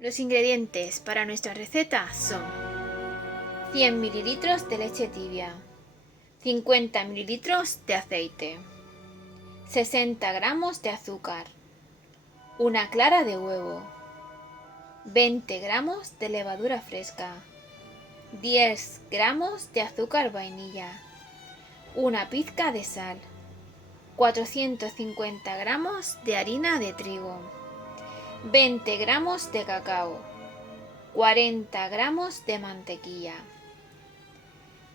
Los ingredientes para nuestra receta son 100 ml de leche tibia, 50 ml de aceite, 60 gramos de azúcar, una clara de huevo, 20 gramos de levadura fresca, 10 gramos de azúcar vainilla, una pizca de sal, 450 gramos de harina de trigo, 20 gramos de cacao, 40 gramos de mantequilla,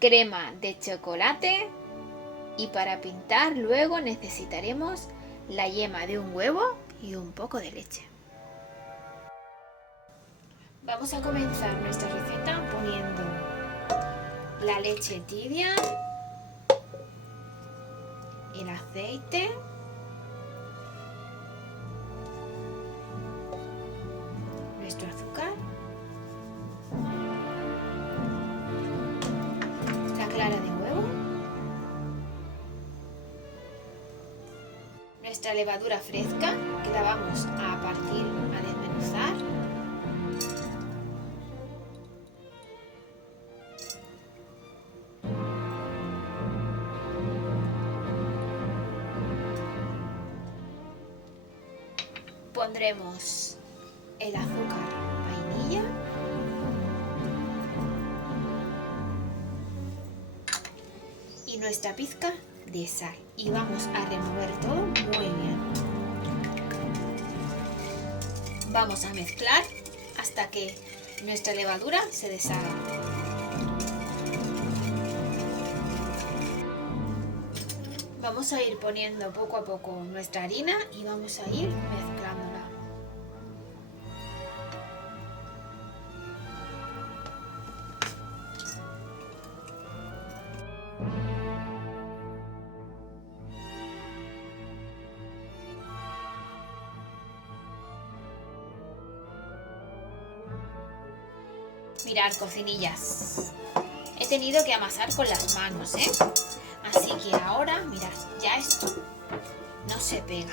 crema de chocolate y para pintar luego necesitaremos la yema de un huevo y un poco de leche. Vamos a comenzar nuestra receta poniendo la leche tibia, el aceite, nuestro azúcar, la clara de huevo, nuestra levadura fresca que la vamos a partir, a desmenuzar, pondremos el azúcar vainilla y nuestra pizca de sal y vamos a remover todo muy bien. Vamos a mezclar hasta que nuestra levadura se deshaga. Vamos a ir poniendo poco a poco nuestra harina y vamos a ir mezclándola. Mirad, cocinillas, he tenido que amasar con las manos, así que ahora, mirad, ya esto no se pega.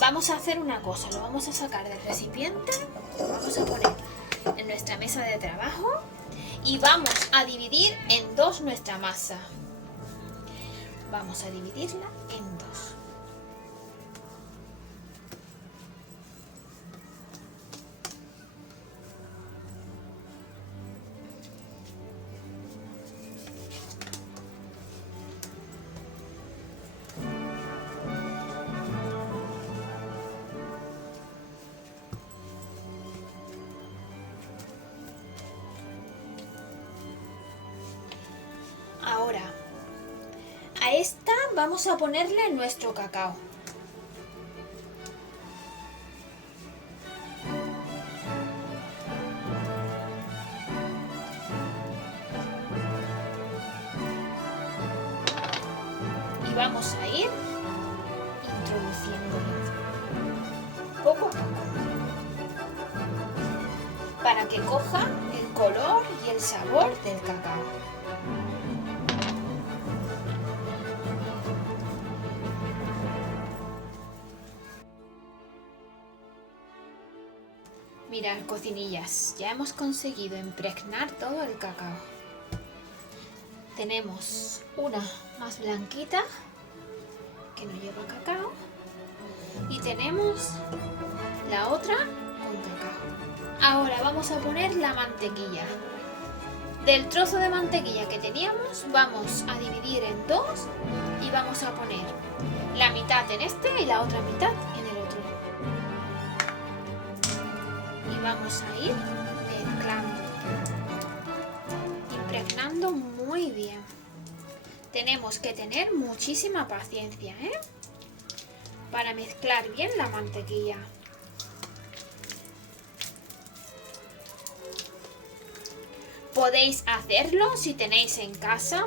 Vamos a hacer una cosa, lo vamos a sacar del recipiente, lo vamos a poner en nuestra mesa de trabajo y vamos a dividir en dos nuestra masa. Vamos a dividirla en dos. Ahora, a esta vamos a ponerle nuestro cacao. Y vamos a ir introduciéndolo poco a poco para que coja el color y el sabor del cacao. Mirad, cocinillas, ya hemos conseguido impregnar todo el cacao. Tenemos una más blanquita que no lleva cacao y tenemos la otra con cacao. Ahora vamos a poner la mantequilla. Del trozo de mantequilla que teníamos vamos a dividir en dos y vamos a poner la mitad en este y la otra mitad en el otro. Y vamos a ir mezclando, impregnando muy bien. Tenemos que tener muchísima paciencia, para mezclar bien la mantequilla. Podéis hacerlo si tenéis en casa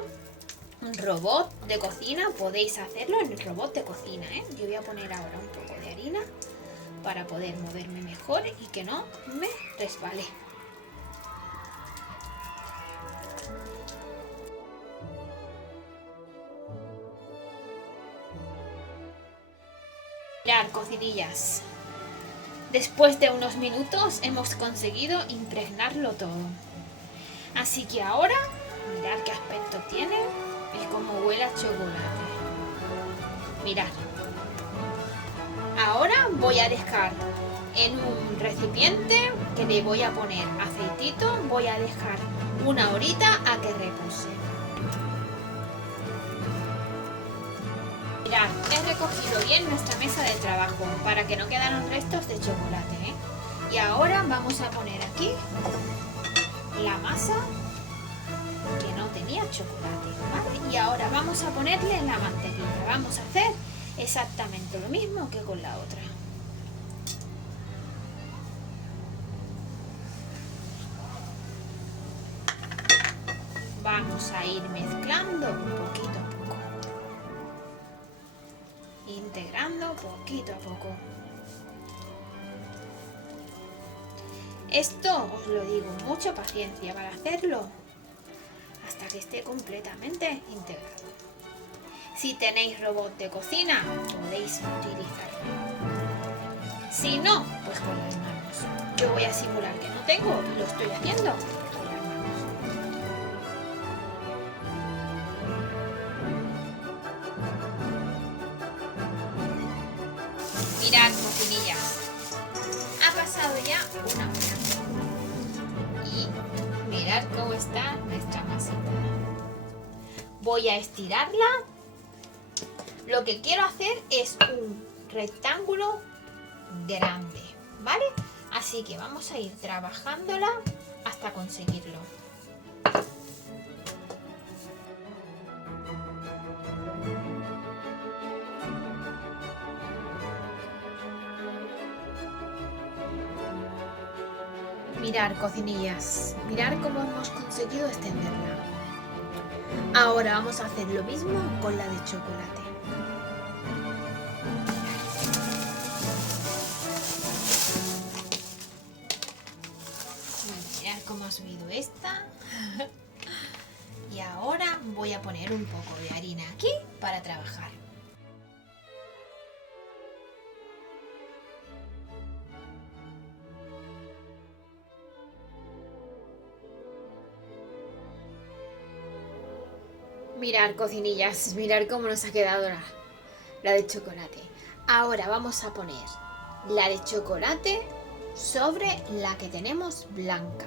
un robot de cocina, podéis hacerlo en el robot de cocina, Yo voy a poner ahora un poco de harina para poder moverme mejor y que no me resbale. Mirad, cocinillas, Después de unos minutos hemos conseguido impregnarlo todo. Así que ahora, mirad qué aspecto tiene y cómo huele a chocolate. Mirad. Ahora voy a dejar en un recipiente que le voy a poner aceitito, voy a dejar una horita a que repose. Mirad, he recogido bien nuestra mesa de trabajo para que no quedaran restos de chocolate, ¿eh? Y ahora vamos a poner aquí la masa que no tenía chocolate, ¿vale? Y ahora vamos a ponerle la mantequilla. Vamos a hacer exactamente lo mismo que con la otra. Vamos a ir mezclando poquito a poco. Integrando poquito a poco. Esto os lo digo, mucha paciencia para hacerlo hasta que esté completamente integrado. Si tenéis robot de cocina, podéis utilizarlo. Si no, pues con las manos. Yo voy a simular que no tengo y lo estoy haciendo con las manos. Mirad, cocinillas. Ha pasado ya una hora. Y mirad cómo está nuestra masita. Voy a estirarla. Lo que quiero hacer es un rectángulo grande, ¿vale? Así que vamos a ir trabajándola hasta conseguirlo. Mirar, cocinillas, mirar cómo hemos conseguido extenderla. Ahora vamos a hacer lo mismo con la de chocolate. Mirad cómo ha subido esta. Y ahora voy a poner un poco de harina aquí para trabajar. Mirar, cocinillas, mirar cómo nos ha quedado la de chocolate. Ahora vamos a poner la de chocolate sobre la que tenemos blanca.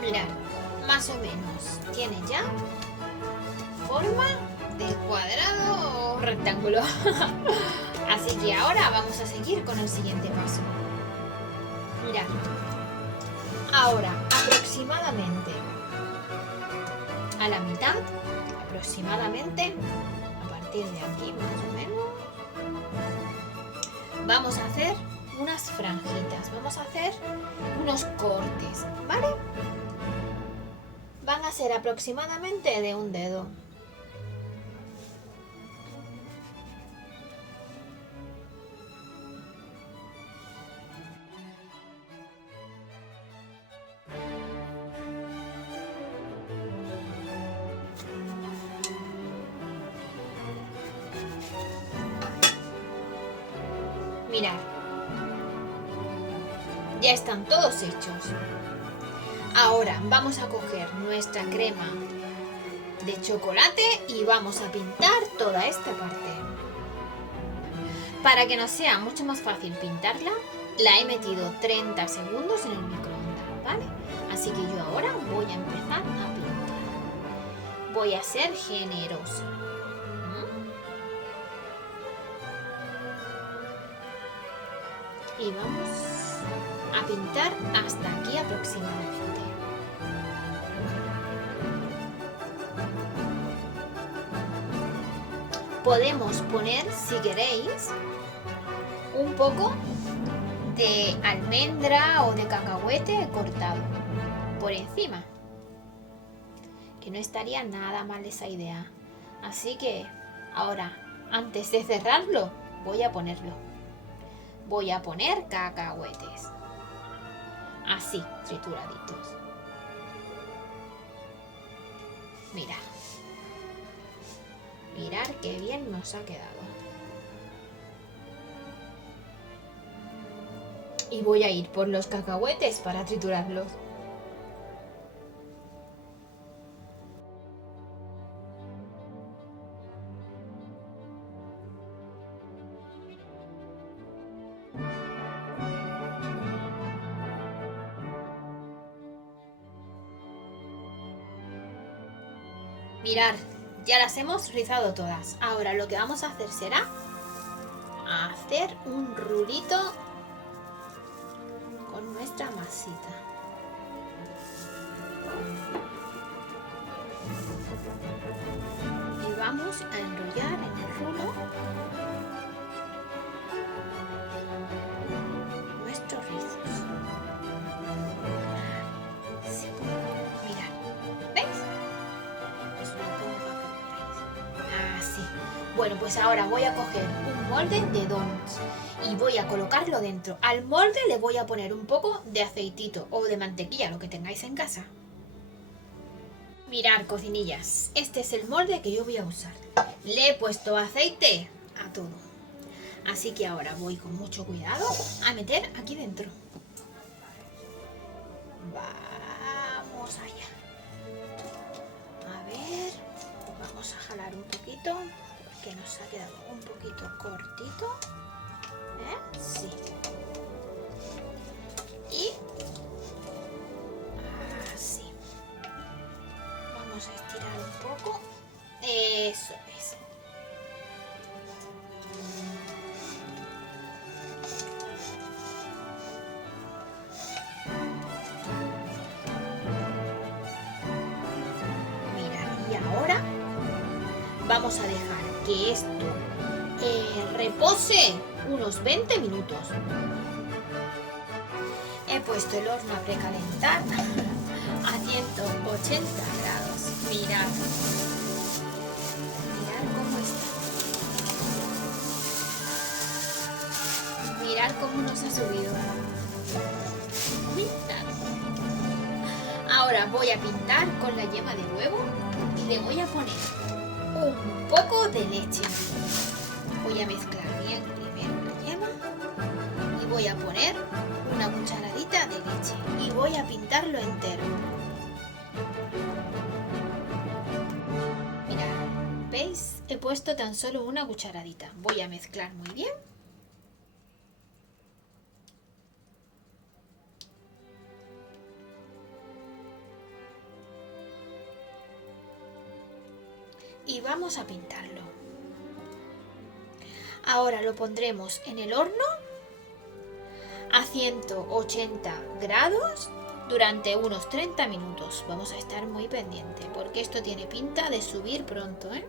Mirad, más o menos tiene ya forma de cuadrado o rectángulo. Así que ahora vamos a seguir con el siguiente paso. Mirad, ahora aproximadamente a la mitad, aproximadamente, a partir de aquí más o menos, vamos a hacer unas franjitas, vamos a hacer unos cortes, ¿vale? Van a ser aproximadamente de un dedo. Mirad, ya están todos hechos. Ahora vamos a coger nuestra crema de chocolate y vamos a pintar toda esta parte. Para que nos sea mucho más fácil pintarla, la he metido 30 segundos en el microondas, ¿vale? Así que yo ahora voy a empezar a pintar. Voy a ser generosa. Y vamos a pintar hasta aquí aproximadamente. Podemos poner, si queréis, un poco de almendra o de cacahuete cortado por encima, que no estaría nada mal esa idea. Así que ahora, antes de cerrarlo, voy a ponerlo. Voy a poner cacahuetes. Así, trituraditos. Mirad. Mirad qué bien nos ha quedado. Y voy a ir por los cacahuetes para triturarlos. Mirad, ya las hemos rizado todas. Ahora lo que vamos a hacer será hacer un rulito con nuestra masita. Y vamos a enrollar en el rulo nuestros rizos. Sí. Mirad, ¿veis? Os lo pongo para que veáis. Así. Bueno, pues ahora voy a coger un molde de donuts y voy a colocarlo dentro. Al molde le voy a poner un poco de aceitito o de mantequilla, lo que tengáis en casa. Mirad, cocinillas, este es el molde que yo voy a usar. Le he puesto aceite a todo. Así que ahora voy con mucho cuidado a meter aquí dentro. Vamos allá. A ver, vamos a jalar un poquito, porque nos ha quedado un poquito cortito. Sí. Y así. Vamos a estirar un poco. Eso es. Mira, y ahora vamos a dejar que esto repose unos 20 minutos. He puesto el horno a precalentar a 180 grados. Mirad. Mirad cómo está. Mirad cómo nos ha subido. Mirad. Ahora voy a pintar con la yema de huevo y le voy a poner un poco de leche. Voy a mezclar bien primero la yema y voy a poner una cucharadita de leche y voy a pintarlo entero. Mirad, ¿veis? He puesto tan solo una cucharadita. Voy a mezclar muy bien. Y vamos a pintarlo. Ahora lo pondremos en el horno a 180 grados durante unos 30 minutos. Vamos a estar muy pendientes porque esto tiene pinta de subir pronto, ¿eh?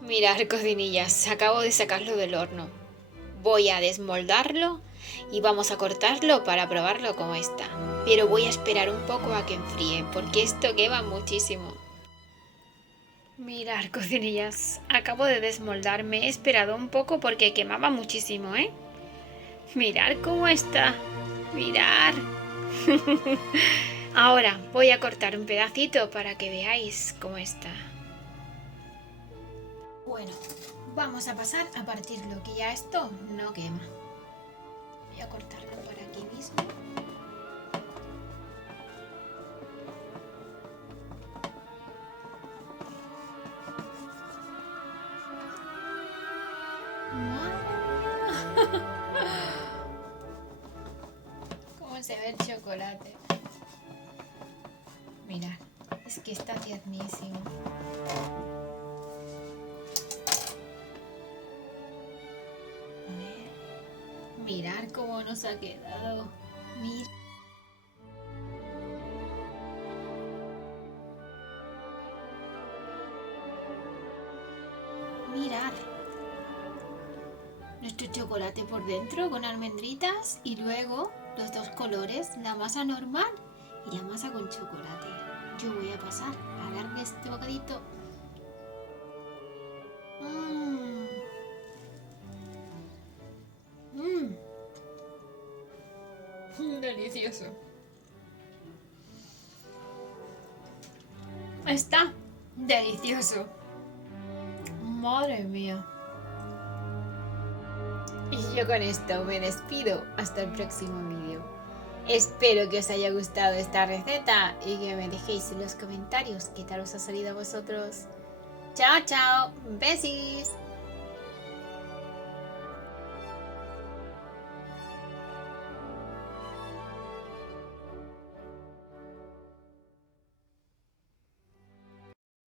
Mirad, cocinillas, acabo de sacarlo del horno. Voy a desmoldarlo y vamos a cortarlo para probarlo como está. Pero voy a esperar un poco a que enfríe porque esto quema muchísimo. Mirad, cocinillas, acabo de desmoldarme. He esperado un poco porque quemaba muchísimo, ¿eh? Mirad cómo está. Mirad. Ahora voy a cortar un pedacito para que veáis cómo está. Bueno, vamos a pasar a partirlo, que ya esto no quema. Voy a cortarlo por aquí mismo. ¡Madre mía! ¿Cómo se ve el chocolate? Mirad, es que está tiernísimo. Mirad cómo nos ha quedado. Mirad. nuestro chocolate por dentro con almendritas y luego los dos colores, la masa normal y la masa con chocolate. Yo voy a pasar a darme este bocadito. Mmm. Delicioso. Está delicioso. Madre mía. Y yo con esto me despido hasta el próximo vídeo. Espero que os haya gustado esta receta y que me dejéis en los comentarios qué tal os ha salido a vosotros. Chao, chao. Besis.